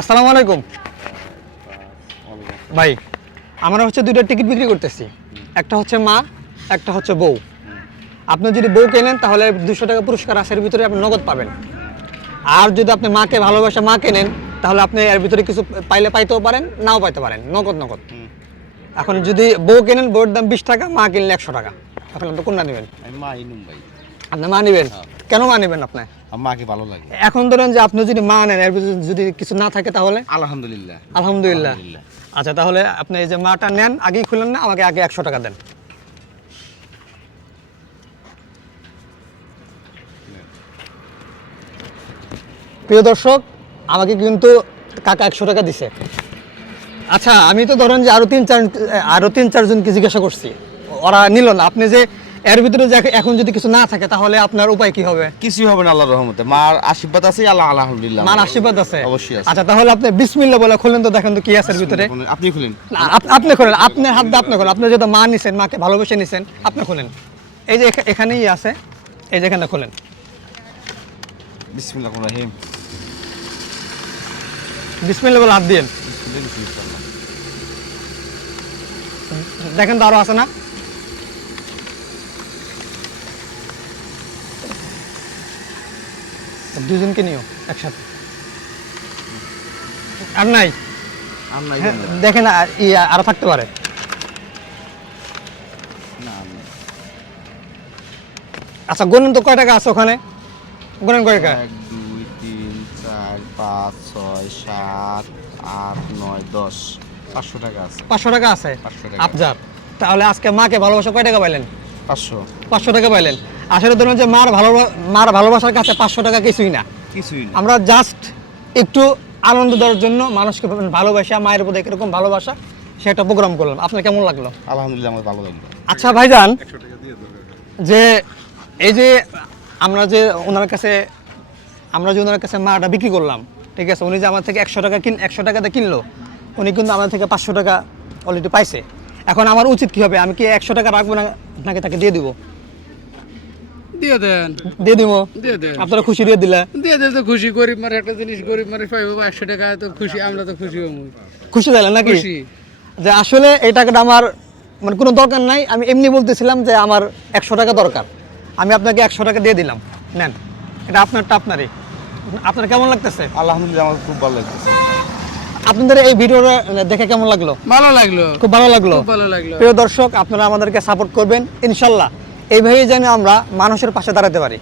আসসালামু আলাইকুম ভাই, আমরা হচ্ছে দুইটা টিকিট বিক্রি করতেছি। একটা হচ্ছে মা, একটা হচ্ছে বউ। আপনি যদি বউ কেনেন তাহলে 200 টাকা পুরস্কার আছে, এর ভিতরে আপনি নগদ পাবেন। আর যদি আপনি মাকে ভালোবাসা মা কেনেন তাহলে আপনি এর ভিতরে কিছু পাইতেও পারেন, নাও পাইতে পারেন, নগদ নগদ। এখন যদি বউ কেনেন, বউয়ের দাম 20 টাকা, মা কিনলে 100 টাকা। এখন আপনি কোনটা নেবেন? আপনি মা নেবেন? কেন মা নেবেন? আপনার মাকে ভালো লাগে। এখন ধরেন যে আপনি যদি মা নেন, এর ভিতরে যদি কিছু না থাকে তাহলে আলহামদুলিল্লাহ। আলহামদুলিল্লাহ। আচ্ছা, তাহলে আপনি এই যে মাটা নেন, আগেই খুলেন না, আমাকে আগে 100 টাকা দেন। প্রিয় দর্শক, আমাকে কিন্তু কাকা 100 টাকা দিছে। আচ্ছা, আমি তো ধরেন যে আরো তিন চারজনকে জিজ্ঞাসা করছি, ওরা নিল না। আপনি যে এর ভিতরে যে এখন যদি কিছু না থাকে তাহলে আপনার উপায় কি হবে? কিছুই হবে না আল্লাহর রহমতে। মার আশীর্বাদ আছে, আলহামদুলিল্লাহ। মার আশীর্বাদ আছে? অবশ্যই আছে। আচ্ছা, তাহলে আপনি বিসমিল্লাহ বলে খুলেন তো, দেখেন তো কি আছে এর ভিতরে। আপনি খুলেন। না, আপনি খোলেন, আপনার হাত দিয়ে আপনি খোলেন। আপনি যেটা মা নিছেন, মাকে ভালোবেসে নিছেন, আপনি খোলেন। এই যে এখানেই আছে, এই যে এখানে খোলেন। বিসমিল্লাহির রহিম। বিসমিল্লাহ বলে হাত দিয়েন। দেখেন তো আরো আছে না? দুজনকে নিও একসাথে। আর নাই? হ্যাঁ, দেখেন আরো থাকতে পারে। আচ্ছা, গুনেন তো কয় টাকা আছে ওখানে, গুনেন কয় টাকা। 1 2 3 4 5 6 7 8 9 10 500 টাকা আছে। 500 টাকা আছে 500 টাকা। আপনার। তাহলে আজকে মাকে ভালোবাসা কয় টাকা পাইলেন? 500 টাকা পাইলেন। আসলে ধরুন যে মার ভালোবাসার কাছে 500 টাকা কিছুই না। কিছুই না। আমরা জাস্ট একটু আনন্দ দেওয়ার জন্য, মানুষকে ভালোবাসা, মায়ের প্রতি এরকম ভালোবাসা, সে একটা প্রোগ্রাম করলাম। আপনার কেমন লাগলো? আলহামদুলিল্লাহ, আমার ভালো লাগলো। আচ্ছা ভাইজান, যে এই যে আমরা যে ওনার কাছে মাটা বিক্রি করলাম, ঠিক আছে, উনি যে আমার থেকে 100 টাকাতে কিনলো, উনি কিন্তু আমার থেকে 500 টাকা অলরেডি পাইছে। এখন আমার উচিত কি হবে? আমি কি 100 টাকা রাখবো না, আপনাকে তাকে দিয়ে দিব? দিয়ে দেন, দিয়ে দিব। দিয়ে দেন, আপনারা খুশি দিয়ে দিলে? দিয়ে দেন তো খুশি। গরিব মানে একটা জিনিস, গরিব মানে পাইবো 100 টাকা, তো খুশি, আমরা তো খুশি হবো। খুশি দিলেন নাকি? খুশি। যে আসলে এই টাকাটা আমার মানে কোনো দরকার নাই, আমি এমনি বলতেছিলাম যে আমার 100 টাকা দরকার, আমি আপনাকে 100 টাকা দিয়ে দিলাম, নেন। এটা আপনারটা আপনারই। আপনার কেমন লাগতেছে? আলহামদুলিল্লাহ, আমার খুব ভালো লাগতেছে। আপনাদের এই ভিডিওটা দেখে কেমন লাগলো? ভালো লাগলো, খুব ভালো লাগলো। খুব ভালো লাগলো। প্রিয় দর্শক, আপনারা আমাদেরকে সাপোর্ট করবেন ইনশাল্লাহ। এইভাবেই যেন আমরা মানুষের পাশে দাঁড়াতে পারি।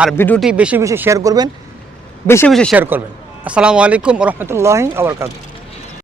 আর ভিডিওটি বেশি বেশি শেয়ার করবেন, বেশি বেশি শেয়ার করবেন। আসসালামু আলাইকুম ওয়া রাহমাতুল্লাহি ওয়া বারাকাতুহু।